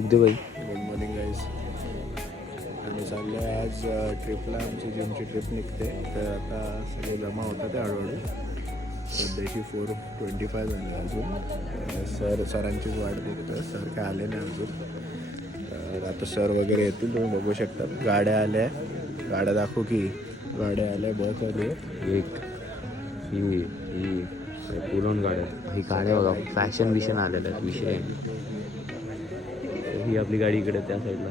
Look दे भाई. Good morning guys. आम्ही चाललो आहे आज ट्रिपला. आमची जिमची ट्रिप निघते, तर आता सगळे जमा होतात आहे हळूहळू. सध्याची 4:25 झाली अजून. सरांचीच वाट बघतो. सर काय आले नाही अजून. तर आता सर वगैरे येतील, तुम्ही बघू शकता. गाड्या आल्या, गाड्या दाखवू की. गाड्या आल्या, बस आली. एक ही पुरण गाड्या, ही गाड्या बघा फॅशन विशन आलेल्या आहेत. विषय ही आपली गाडी इकडे त्या साईडला.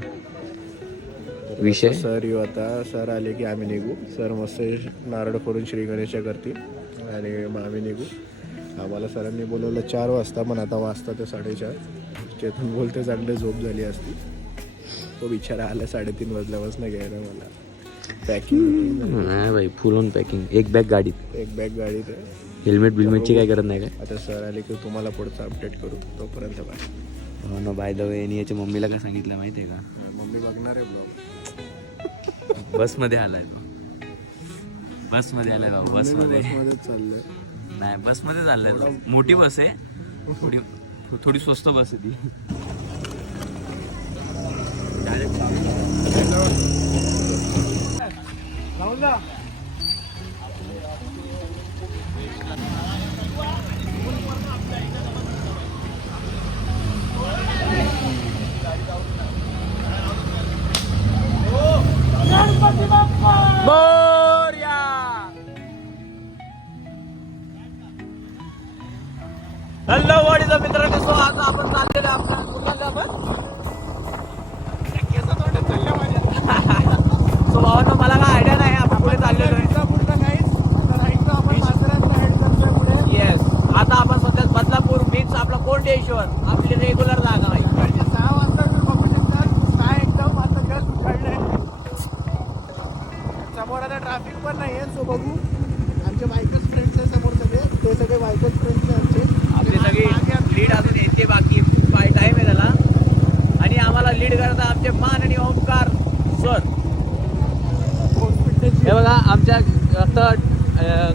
विषय सर येऊ आता. सर आले की आम्ही निघू. सर मस्त नारळ करून श्री गणेशा करतील आणि मग आम्ही निघू. आम्हाला सरांनी बोलवलं 4 वाजता, पण आता वाजता ते 4:30. चेतन बोलते चांगली झोप झाली असती. तो बिचारा आला 3:30 वाजल्यापासून घ्यायला मला. पॅकिंग नाही भाई, फुल ऑन पॅकिंग. एक बॅग गाडीत, एक बॅग गाडीत आहे. हेल्मेट बिल्मेटची काय करत नाही काय. आता सर आले की तुम्हाला पुढचं अपडेट करू. तोपर्यंत बाय. हो ना. बाय द वे, आणि याच्या मम्मीला काय सांगितलं माहिती आहे का? मम्मी बघणार आहे ब्लॉग. बसमध्ये आलाय तो. बसमध्ये आलाय भाऊ. बसमध्ये बसमध्येच चाललंय. नाही, बसमध्ये चाललंय. मोठी बस आहे, थोडी स्वस्त बस आहे ती. हॅलो वाडीचा मित्रांनो, सो आज आपण चाललेलो आपल्या कुठला आपण सो भावांनो, मला काय आयडिया नाही आपण पुढे चाललेलो आहे. येस, आता आपण सध्या बदलापूर बीच, आपला कोंडेश्वर, आपली रेग्युलर जागा आहे. 6 वाजता बघू शकतात. काय एकदम आता जस्ट उघडलंय. समोर आता ट्रॅफिक पण नाही आहे. सो बघू. आमचे बायकर्स फ्रेंड्स आहे समोर सगळे. ते सगळे बायकर्स फ्रेंड्स आहे आमचे. आपली सगळी लीड अजून येते, बाकी टाइम आहे त्याला. आणि आम्हाला लीड करता आमचे मान आणि ओमकार सर. हे बघा, आमच्या आता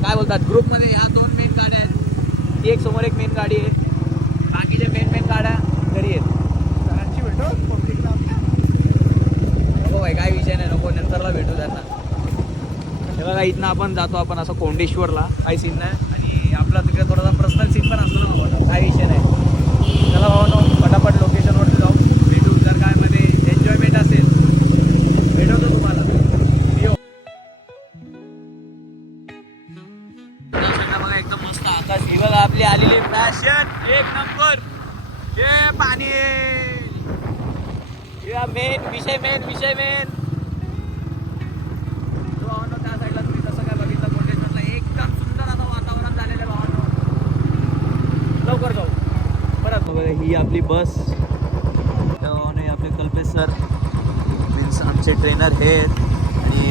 काय बोलतात, ग्रुपमध्ये ह्या 2 मेन गाड्या आहेत. ती एक समोर एक मेन गाडी आहे. बाकीच्या मेन गाड्या घरी आहेत. सरांची भेटो पब्लिकला. हो भाई, काय विषय नाही, नको, नंतरला भेटू त्यांना. हे बघा, इथनं आपण जातो आपण असं कोंडेश्वरला. काही सीन नाही. आणि आपला तिकडे थोडासा पर्सनल सीन पण असतो ना भाऊ, काही विषय नाही. चला भाऊ, फटाफट लोकेशनवरती जाऊ, भेटू. जर काय मध्ये एन्जॉयमेंट असेल भेटवतो तुम्हाला. बघा, एकदम मस्त आकाश. ही बघा आपली आलेली फॅशन, एक नंबर. हे पाणी मेन विषय मेन भावांनो. त्या साईडला तुम्ही कसं काय बघितलं कोंडेश्वरला, एकदम सुंदर आता वातावरण झालेलं आहे भावांनो. लवकर जाऊ परत. ही आपली बस. आणि आपले कल्पेश सर मीन्स आमचे ट्रेनर हे आहेत. आणि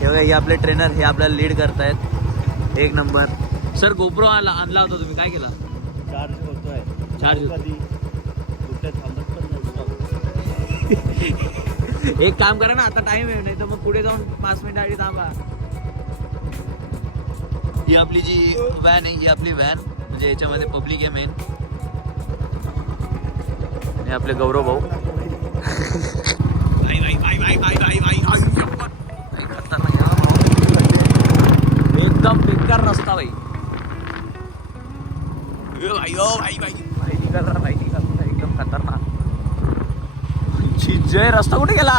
हे बघा, हे आपले ट्रेनर, हे आपल्याला लीड करतायत. एक नंबर. सर, गोप्रो आणला होता तुम्ही, काय केला? चार्ज होतोय. चार्ज कधी कुठे थांबत पण नाही. एक काम करा ना, आता टाइम आहे, नाही तर मग पुढे जाऊन 5 मिनिट आधी थांबा. ही आपली जी व्हॅन आहे, ही आपली व्हॅन, म्हणजे याच्यामध्ये पब्लिक आहे मेन. हे आपले गौरव भाऊ. एकदम बेकार रस्ता भाई. एकदम खतरनाक. जय, रस्ता कुठे गेला?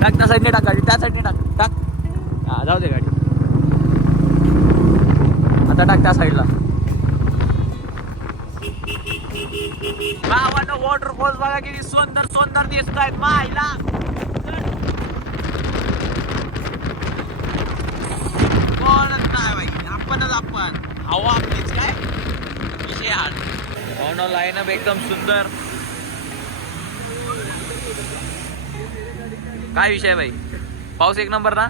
टाक त्या साईडने, टाक गाडी त्या साईडने, टाक. हा, जाऊ दे गाडी. आता टाक त्या साईडला. वॉटरफॉल्स बघा किती सुंदर दिसत आहेत मायला. कोणच नाही बाई, आपणच आपण. हवा आपलीच काय विषय. हा लाईन अप एकदम सुंदर. काय विषय भाई, पाऊस एक नंबर ना.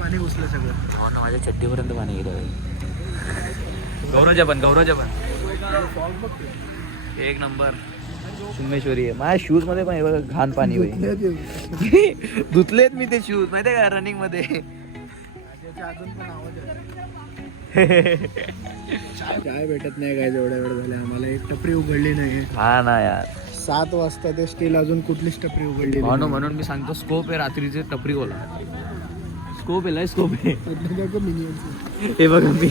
पाणी घुसलं सगळं. हो ना, माझ्या चड्डीपर्यंत पाणी गेलं भाई. गौरवच्या पण एक नंबर. सिद्धेश्वरी आहे. माझ्या शूज मध्ये पण हे बघा घाण पाणी होईल. धुतलेत मी ते शूज, माहितीये का, रनिंग मध्ये. अजून पण आवाज चाय भेटत नाही काय एवढ्या वेळ झाल्या आम्हाला. एक टपरी उघडली नाही. हा ना यार, 7 वाजता ते स्टील अजून कुठलीच टपरी उघडली भावनो म्हणून मी सांगतो स्कोप आहे रात्रीचे टपरी बोला. स्कोप आहे, लय स्कोप आहे. हे बघा मी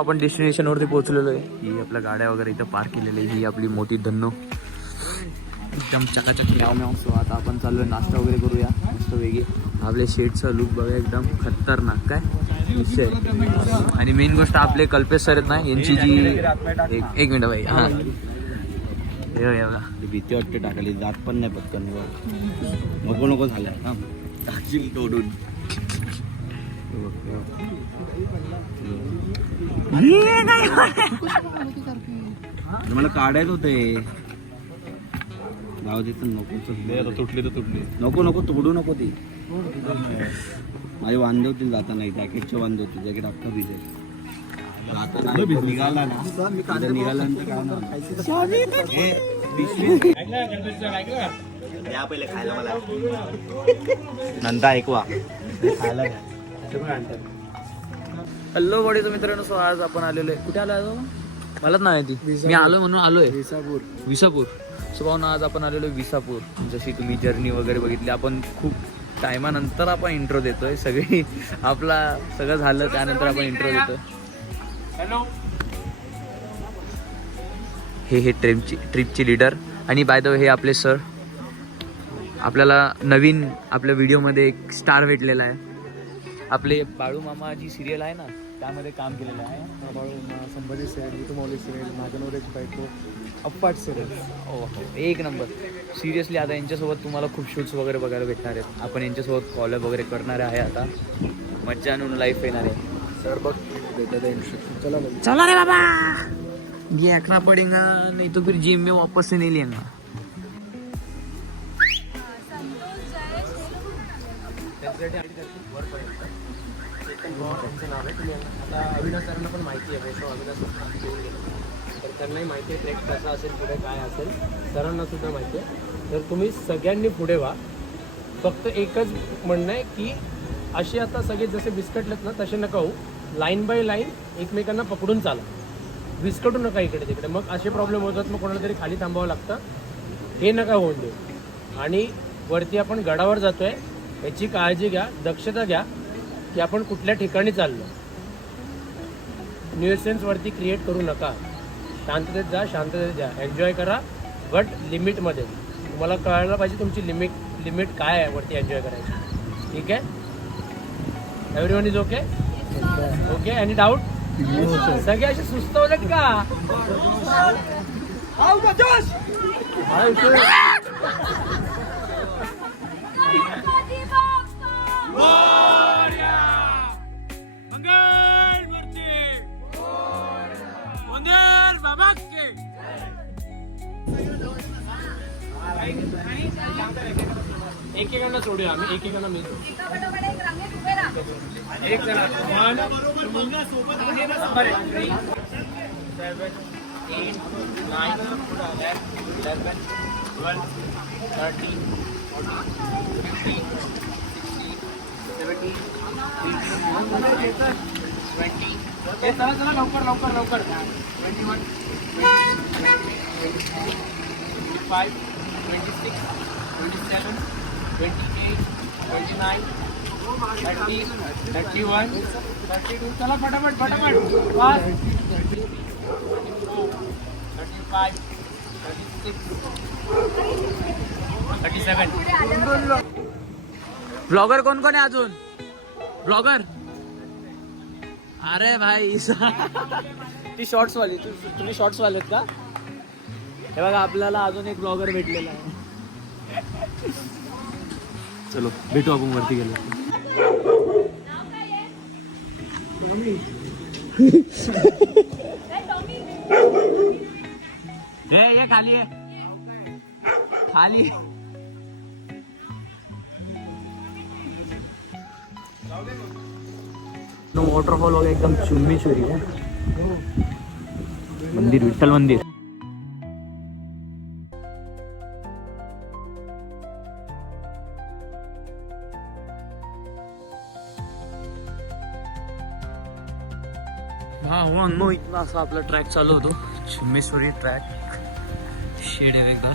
आपण डेस्टिनेशन वरती पोहोचलेलो आहे. ही आपल्या गाड्या वगैरे इथं पार्क केलेली. ही आपली मोठी धन्नो एकदम चकाचक म्याव म्याव. सो आता आपण चाललोय नाश्ता वगैरे करूया मस्त वेगळी. आपल्या शेडचा लुक बघा एकदम खतरनाक काय विषय. आणि मेन गोष्ट आपले कल्पेश सर आहेत ना, यांची जी एक मिनिट भाई. हा हे बघा भीती वाटते टाकायला, जात पण नाही पटकन. नको नको झालं हा टाकशील तोडून. मला काढायचं होते गाव तिथून. नको तुटली तर तुटली. नको नको तोडू नको ती. माझे वांदे होतील जाताना. जॅकेटचे वांदे होते. जॅकेट अख्खा भिजेल. निघाला ना निघाल्यानंतर द्या पहिले खायला मला. नंतर ऐकवा खायला. हॅलो बडीचं मित्रांनो. सो आज आपण आलेलो आहे. कुठे आलो आहे? मलाच नाही ती. मी आलो म्हणून आलोय विसापूर. सो भाऊ ना आज आपण आलेलो आहे विसापूर. जशी तुम्ही जर्नी वगैरे बघितली. आपण खूप टायमानंतर आपण इंट्रो देतोय. सगळी आपला सगळं झालं त्यानंतर आपण इंट्रो देतोय. हॅलो. हे ट्रिपची लीडर. आणि बाय द वे हे आपले सर. आपल्याला नवीन आपल्या व्हिडिओमध्ये एक स्टार भेटलेला आहे. आपले बाळू मामा जी सिरियल आहे ना त्यामध्ये काम केलेलं आहे. बाळू संभाजी सिरियल, वितुमौली सिरियल, नागनवरेची बायको, अप्पाट सिरियल. हो एक नंबर. सिरियसली आता यांच्यासोबत तुम्हाला खूप शूट्स वगैरे बघायला भेटणार आहेत. आपण यांच्यासोबत कॉलअप वगैरे करणार आहे. आता मज्जा आणून लाईफ येणार आहे. सर बघ देता इन्स्ट्रक्शन. चला बघ. चला रे बाबा, ये रखना पड़ेगा नहीं तो फिर जिम में वापस से नहीं लेंगा. त्यांचं नाव आहे. तुम्ही आता अविनाश सरांना पण माहिती आहे. सो अविनाश तर त्यांनाही माहिती आहे ट्रेक कसा असेल, पुढे काय असेल. सरांना सुद्धा माहिती आहे. तर तुम्ही सगळ्यांनी पुढे व्हा. फक्त एकच म्हणणं आहे की असे आता सगळे जसे बिस्कटलेत ना तसे नका होऊ. लाईन बाय लाईन एकमेकांना पकडून चाला, विस्कटू नका इकडे तिकडे. मग असे प्रॉब्लेम होतात, मग कोणाला तरी खाली थांबावं लागतं. हे नका होऊन देऊ. आणि वरती आपण गडावर जातोय याची काळजी घ्या, दक्षता घ्या की आपण कुठल्या ठिकाणी चाललो. न्यूसेन्स वरती क्रिएट करू नका. शांततेत जा, शांततेत जा, एन्जॉय करा, बट लिमिटमध्ये. तुम्हाला कळायला पाहिजे तुमची लिमिट काय आहे वरती एन्जॉय करायची. ठीक आहे? Everyone is okay? Okay. Any doubt? सगळे असे सुस्तवलेत का? एकेकांना सोडूया आम्ही, एकेकांना मी एक जण 1 चला चला लवकर लवकर लवकर. 21 25 26 27 28 29 30 31 32. चला फटाफट फटाफट. 35 36 37. ब्लॉगर कोण कोण आहे अजून? ब्लॉगर? अरे भाई ती शॉर्ट्स वाली, तुम्ही शॉर्ट्स वालेत का? हे बघा आपल्याला अजून एक ब्लॉगर भेटलेला आहे. चलो भेटू आपण वरती गेलो. ये खाली आहे, खाली. वॉटरफॉल वगैरे एकदम चुम्मेश्वरी आहे. मंदिर, विठ्ठल मंदिर. हा हो नो, इथला असा आपला ट्रॅक चालू होतो, चुम्मेश्वरी ट्रॅक. शेड आहे एकदा.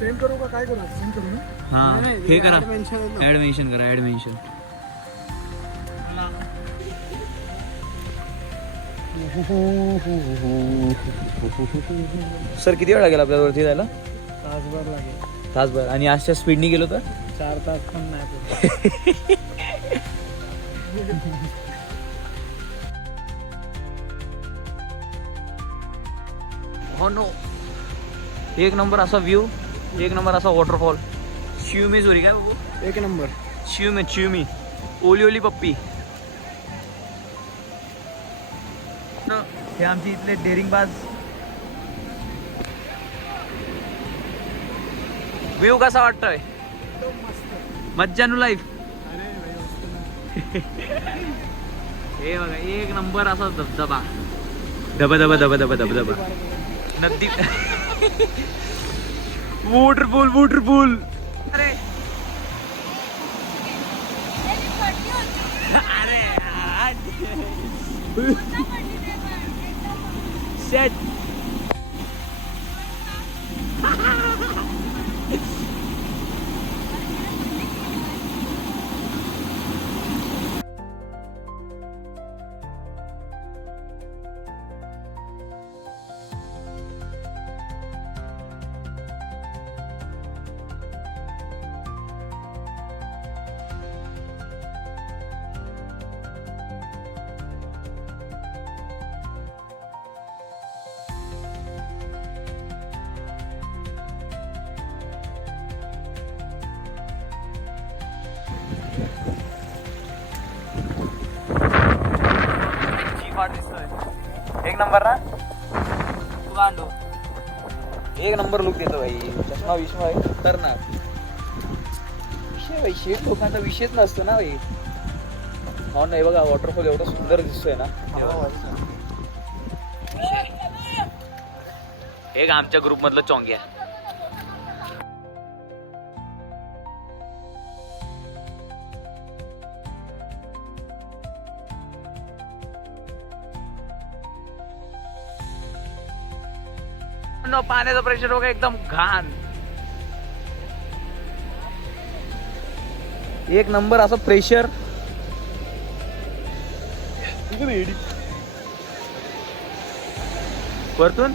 सेम करू का? काय करू? सेम करू ना? हा हे करा, ऍड मेन्शन करा, ऍड मेन्शन. सर किती वेळ लागेल आपल्याला वरती जायला? तासभर लागेल. तासभर. आणि आजच्या स्पीडनी गेलो तर 4 तास पण नाही. हो नो, एक नंबर असा व्ह्यू, एक नंबर असा वॉटरफॉल. शिवमेश्वरी काय बाबू? एक नंबर. शिवमी ओली ओली पप्पी. हे आमचे इथले डेअरिंगबाज. व्ह्यू कसा वाटतोय? मज्जानू लाईफ. हे बघा एक नंबर असा धबधबा, धबा धबा धबा धबा धबा धबा. नदी. Waterfall waterfall. अरे सेट. एक नंबर ना तू गांडो. एक नंबर लुक देतो भाई. चष्मा विष्णू आहे खतरनाक विषय भाई. शेट लोकांचा विषयच नसतो ना भाई. हो ना. हे बघा वॉटरफॉल एवढं सुंदर दिसतोय ना. एक आमच्या ग्रुप मधलं चोंग्या. नो पाण्याचं प्रेशर वगैरे एकदम घाण. एक नंबर असं प्रेशर. वरतून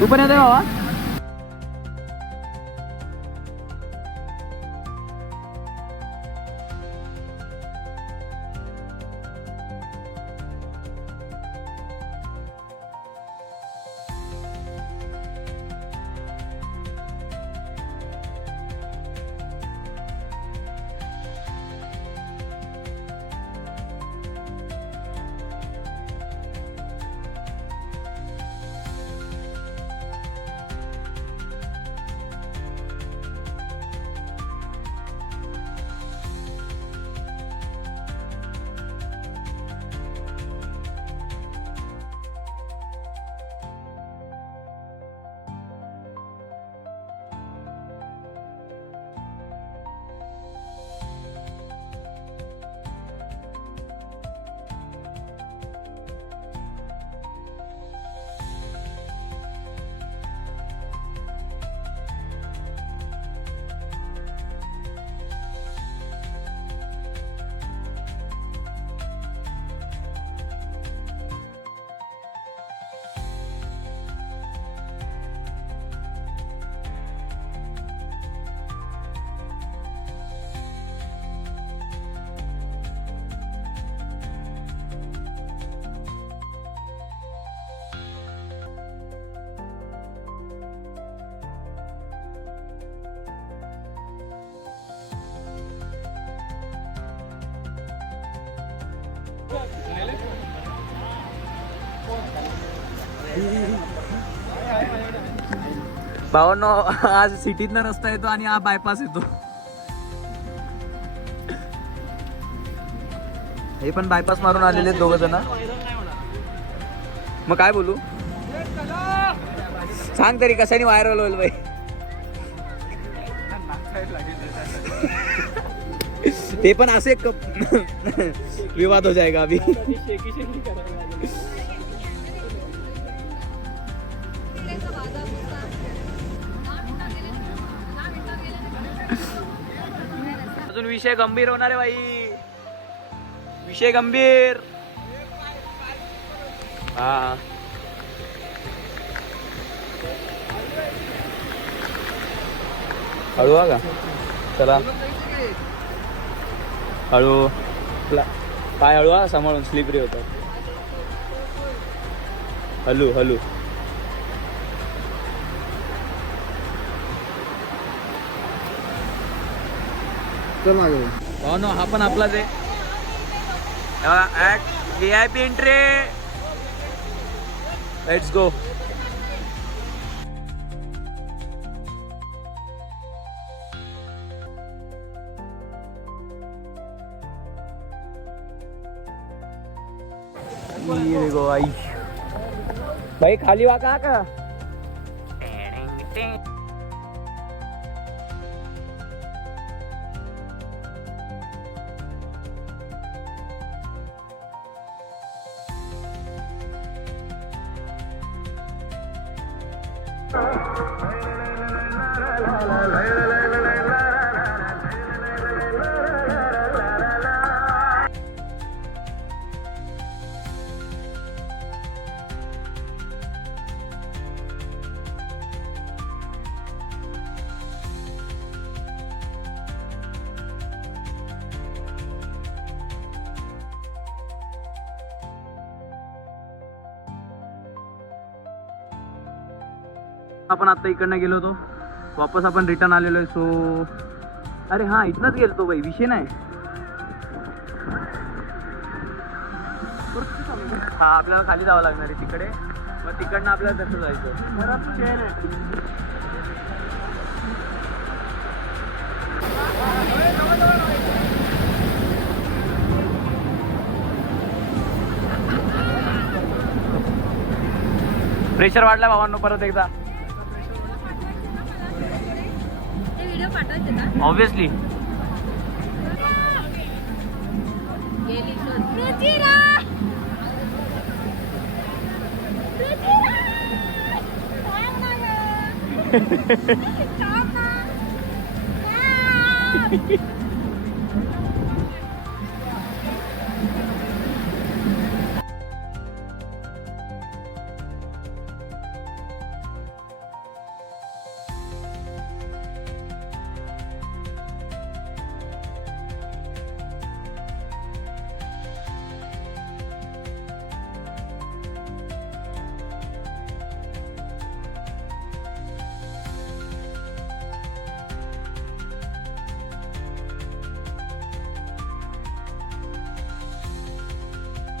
तू पण येते बाबा. भावांनो, आज सिटीतनं रस्ता येतो आणि हा बायपास येतो. हे पण बायपास मारून आलेले दोघ जण. मग काय बोलू, सांग तरी कशाने व्हायरल होईल बाई. ते पण असे विवाद हो जाएगा अभी. अजून विषय गंभीर होणार आहे बाई, विषय गंभीर. हा हळू का, चला हळू. पाय हळू हा, सांभाळून स्लिपरी होतात. हलू हलू. हो ना, हा पण आपलाच आहे. VIP entry. Let's go. Go आई भाई, खाली वाका का. आपण आता इकडनं गेलो होतो, वापस आपण रिटर्न आलेलो आहे. सो अरे हा, इथनच गेलतो बाई, विषय नाही. हा, आपल्याला खाली जावं लागणार आहे तिकडे. मग तिकडनं आपल्याला तसं जायचं. प्रेशर वाढला भावांनो परत एकदा. व्हिडिओ पाठवायचे का? ऑब्विसली.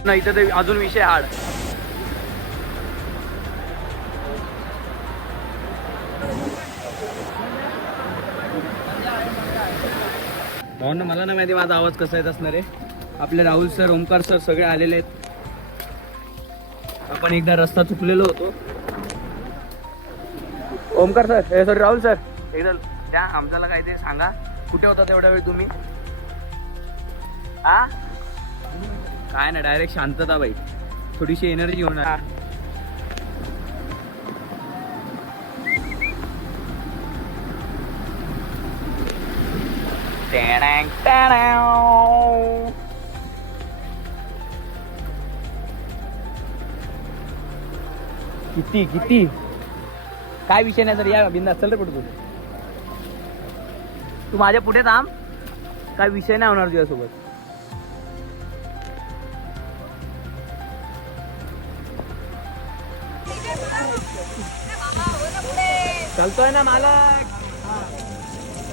नाही तर ते अजून विषय हार्ड. भावना मला ना माहिती माझा आवाज कसा येत असणार आहे. आपले राहुल सर, ओमकार सर सगळे आलेले आहेत. आपण एकदा रस्ता चुकलेलो होतो. ओमकार सर, हे सॉरी राहुल सर, एकदा त्या आमच्याला काहीतरी सांगा. कुठे होता तेवढा वेळ तुम्ही? हा काय ना डायरेक्ट शांतता बाई, थोडीशी एनर्जी होणार. किती किती काय विषय नाही सर, या बिंदास चल रे पुढे. तू माझ्या पुढे थांब, काय विषय नाही होणार तुझ्यासोबत. चालतोय ना मालक.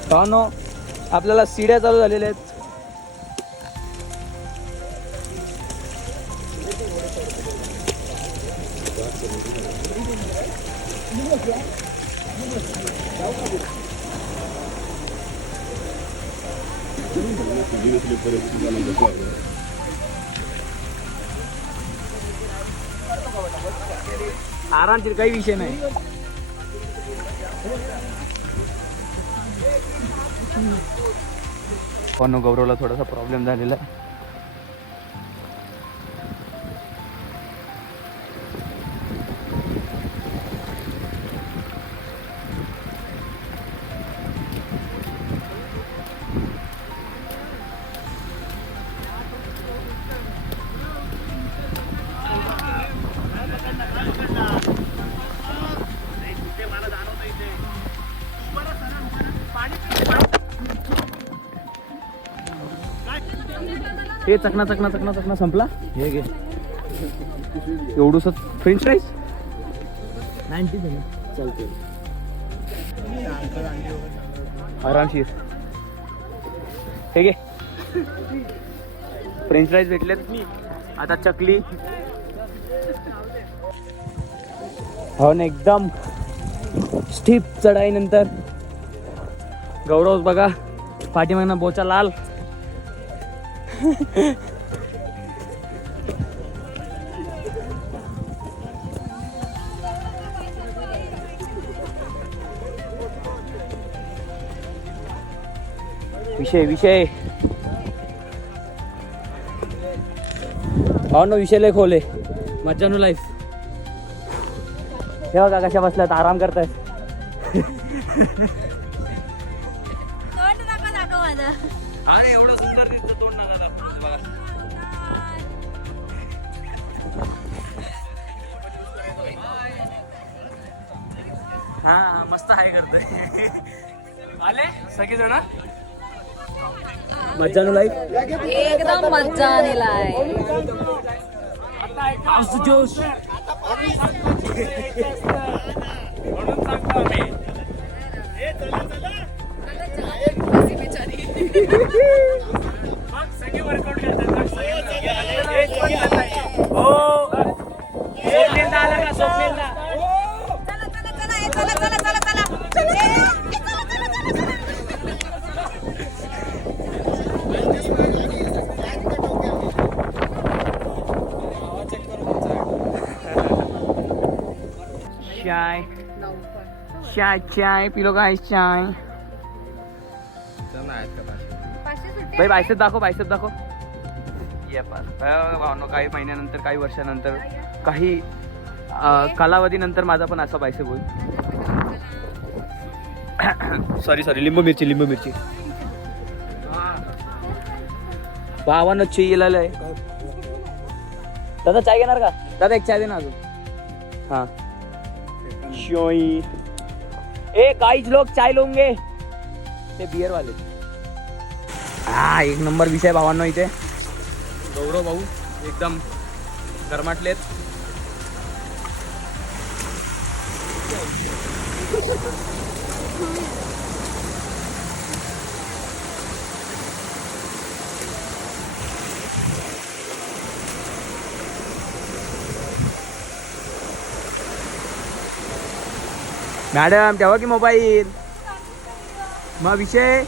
भावनो आपल्याला सीड्या चालू झालेल्या आहेत. आरामशीर, काही विषय नाही. पण गौरवला थोडासा प्रॉब्लेम झालेला आहे. हे चकना चकना चकना चकना संपला. हे घे एवढूस फ्रेंच फ्राईज 90 झालं. चालते. आरामशीर. हे घे फ्रेंच फ्राईज भेटलेत. आता चकली. हो ना, एकदम स्टीप चढाई नंतर गौरव बघा पाठीमागना बोचा लाल. विषय विषय भावनो विषय लय खोले. मज्जानो लाईफ. हे बघा कशा बसल्यात, आराम करतायत. दाखव माझं. अरे एवढं सुंदर दिसतं तोंड नका दाखवू. बघा हा मस्त आहे करतोय. आले सगळे जण. मज्जानो लाईफ. एकदम मज्जा आलेला आहे. जोश. सगळे वर्कआउट करतात. हो स्वप्नीलदा आला का? स्वप्नीलदा चाय चाय चाय पिलो काय चाय भाई बायसेप दाखव ये पास भावनो काही महिन्यानंतर काही वर्षानंतर काही कालावधीनंतर माझा पण असा बायसेप होईल. सॉरी लिंबू मिरची भावानं चिल्लालं आहे. दादा चाय घेणार का? दादा एक चाय दे ना अजून. हाँ शोई ए गाइस लोग चाय लोगे ते बियर वाले. हा एक नंबर विषय भावांनो इथे गौरव भाऊ एकदम गरमाटलेत. मॅडम ठेवा की मोबाईल. मग विषय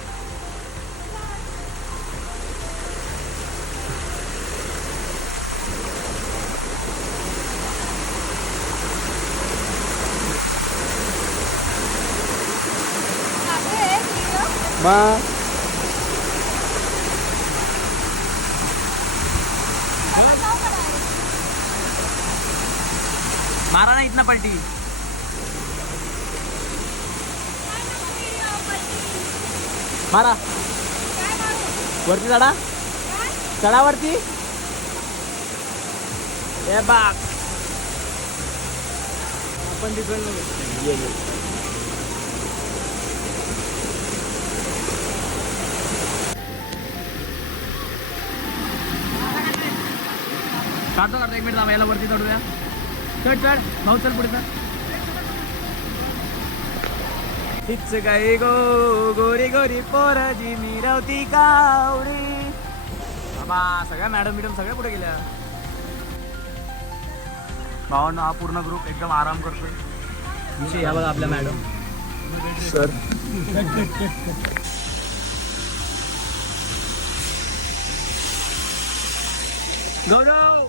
मग मारा ना इतना पलटी. मारा वरती चढावरती हे बाग आपण तिकडनं काढतो 1 मिनिट याला वरती चढूया. चढ भाऊ चल पुढे चल. हिच गाई गो गोरी गोरी पोराजी मिरवती कावडी. बाबा सगळ्या मॅडम सगळ्या पुढे गेल्या. भावांनो हा पूर्ण ग्रुप एकदम आराम करतोय. विषय या बघा आपल्या मॅडम सर. गौरव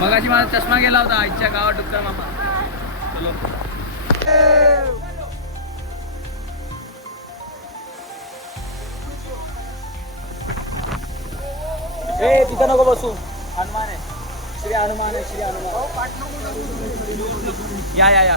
मगाशी माझा चष्मा गेला होता आईच्या गावात डुक्कर मामा. चलो ए तिथं नको बसू. हनुमान आहे श्री हनुमान आहे श्री हनुमान. या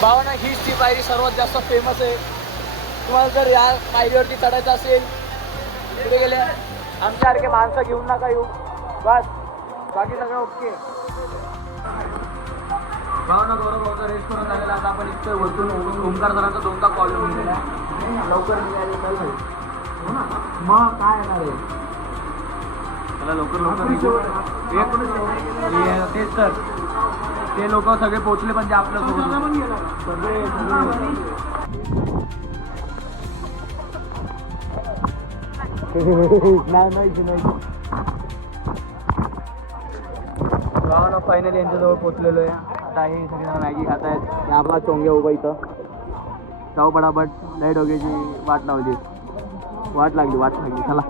भावना हीच ती पायरी सर्वात जास्त फेमस आहे. तुम्हाला जर या पायरीवरती चढायचं असेल पुढे गेले आमच्यासारखे माणसं घेऊन नका येऊ बस. बाकी सगळं ओके. भावना गौरव रेस्टॉरंट झालेला. आता आपण इथं वरतून ओंकार सरांचा 2दा कॉल येऊन गेला. लवकर निघाले मग काय येणार आहे त्याला लवकर तेच तर ते लोक सगळे पोहोचले म्हणजे आपलं सगळे गावाला फायनली यांच्याजवळ पोहोचलेलो आहे. आता हे सगळे मॅगी खात आहेत. आपला चोंग्या उभा इथं. जाऊ पटापट लय डोक्याची वाट लागली चला.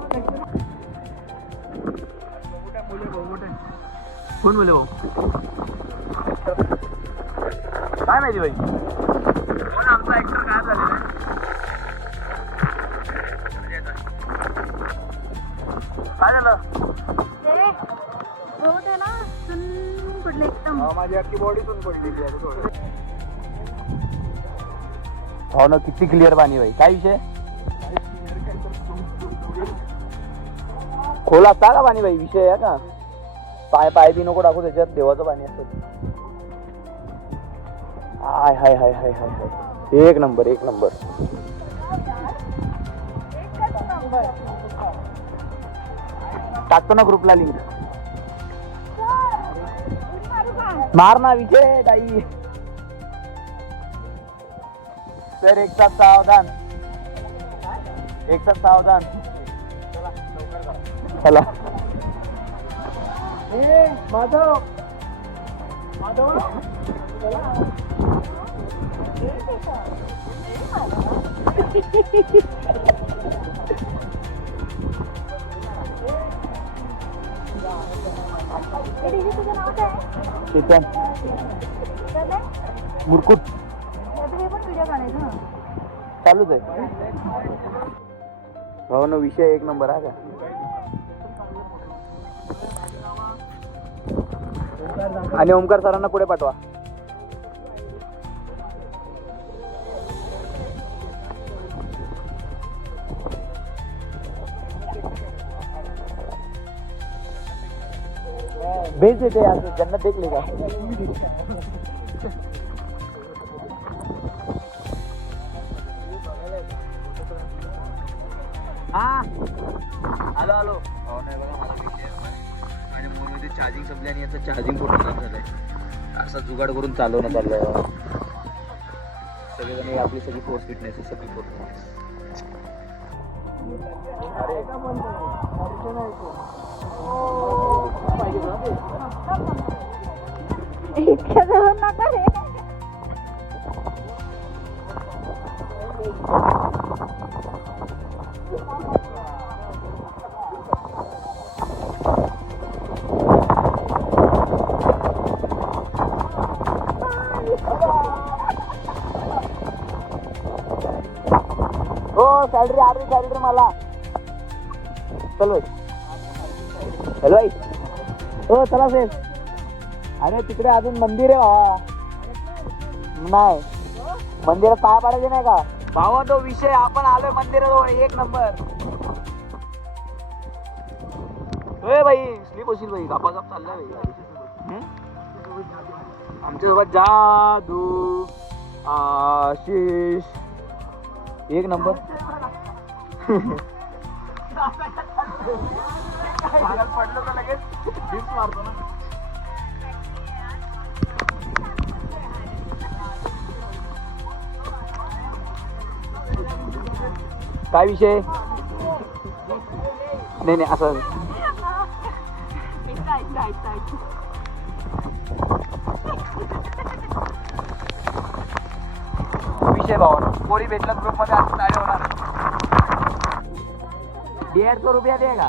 कोण बोले भाऊ काय माहिती भाई. कोण आमचा ऍक्टर काय झालेला काय झालं. माझी अख्खी बॉडी पण पडलेली आहे थोडी. हो ना किती क्लिअर पाणी भाई. काय विषय खोल असता का पाणी भाई. विषय आहे का पाय बी नको टाकू त्याच्यात. देवाचं पाणी असतं. हाय हाय हाय हाय हाय हाय एक नंबर टाकतो ना ग्रुपला लिंक. मार ना विजय ताई. सर एक साथ सावधान. एक साथ सावधान. चला. माधव माधव तुझं नाव काय? चेतन मुरकुट हे पण व्हिडिओ काढायचं ना. चालूच आहे. हो ना विषय एक नंबर आहे का. आणि ओमकार सरांना पुढे पाठवा. भेज देते यार जन्नत देख लेगा. आलो आलो. हो नाही बघा मला विषय आणि मोबाईल चार्जिंग संपली आणि याचं चार्जिंग पूर्ण खराब झालंय. असा जुगाड करून चालवणं चाललंय. सगळेजण आपली सगळी फोर्स फिटनेस सगळी फोर्स. इतक्या जवळ नका रे. हो सॅलरी आली सॅलरी मला. चल भाई. हॅलो भाई. हो चला सेफ. अरे तिकडे अजून मंदिर आहे भावा. नाही मंदिरात पाया पाडायचे नाही का भावा. तो विषय आपण आलोय मंदिराजवळ एक नंबर. होय भाई स्लीप होशील भाई. गपागप चाललाय भाई. आमच्यासोबत जादू आशिष एक नंबर. पडलो तर लगेच डिप्स मारतो ना. काय विषय नाही नाही असं विषय भावा. पोरी भेटला ग्रुप मध्ये असं काय होणार. 150 रुपया देगा.